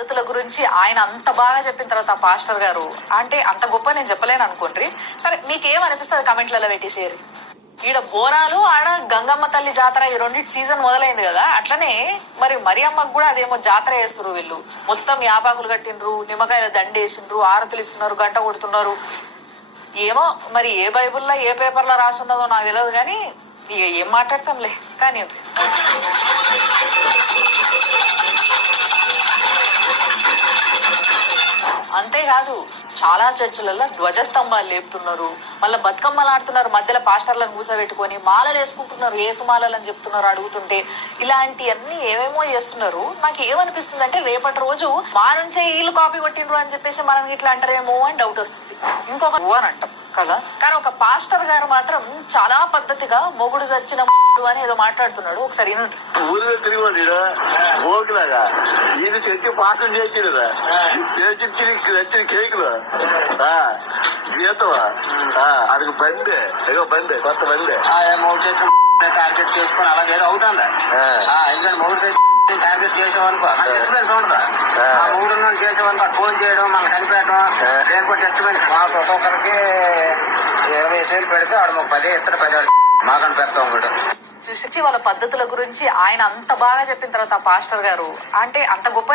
పద్ధతుల గురించి ఆయన అంత బాగా చెప్పిన తర్వాత పాస్టర్ గారు అంటే అంత గొప్ప నేను చెప్పలేను అనుకోండి. సరే మీకేమనిపిస్తుంది కమెంట్లలో పెట్టేసేరి. ఈడ బోనాలు ఆడ గంగమ్మ తల్లి జాతర ఈ రెండింటి సీజన్ మొదలైంది కదా, అట్లనే మరి మరియమ్మకు కూడా అదేమో జాతర చేస్తున్నారు వీళ్ళు. మొత్తం యాపాకులు కట్టిండ్రు, నిమ్మకాయల దండేసిండ్రు, ఆరతులు ఇస్తున్నారు, గంట కొడుతున్నారు. ఏమో మరి ఏ బైబుల్లో ఏ పేపర్లో రాసున్నదో నాకు తెలియదు కానీ ఇక ఏం మాట్లాడతాంలే కానీ. అంతేకాదు చాలా చర్చిలలో ధ్వజస్తంభాలు లేపుతున్నారు, మళ్ళీ బతుకమ్మలు ఆడుతున్నారు, మధ్యలో పాస్టర్లను కూసబెట్టుకొని మాలలు వేసుకుంటున్నారు, ఏసు మాలలు అని చెప్తున్నారు అడుగుతుంటే. ఇలాంటివన్నీ ఏమేమో చేస్తున్నారు. నాకు ఏమనిపిస్తుంది అంటే రేపటి రోజు మా నుంచే వీళ్ళు కాపీ కొట్టిండ్రు అని చెప్పేసి మనం ఇట్లా అంటారేమో అని డౌట్ వస్తుంది. ఇంకొక అని అంటాం కదా, కానీ ఒక పాస్టర్ గారు మాత్రం చాలా పద్ధతిగా మొగుడు చచ్చిన అని ఏదో మాట్లాడుతున్నాడు. ఒకసారి ఊరిలో తిరిగి ఓకులాగా ఇది తెచ్చి పాఠం చేసిరా చేసి కేకులు జీతవా అది బండి ఏదో బండి కొత్త బండి టార్గెట్ చేసుకుని అలాగేదో అవుతుందా. ఎందుకంటే మూడు టార్గెట్ చేసామనుకో నాకు ఎక్స్పీరియన్స్ ఉండదా. మూడు చేసామనుకో ఫోన్ చేయడం మళ్ళీ కనిపెట్టడం లేకపోతే ఎస్టిమేట్ మాకు ఒక్కొక్కరికి 20,000 పెడితే ఆడు మాకు 10 ఇతర 10 మాకని పెడతాం కూడా. చూసి వాళ్ళ పద్ధతుల గురించి ఆయన అంత బాగా చెప్పిన తర్వాత పాస్టర్ గారు అంటే అంత గొప్ప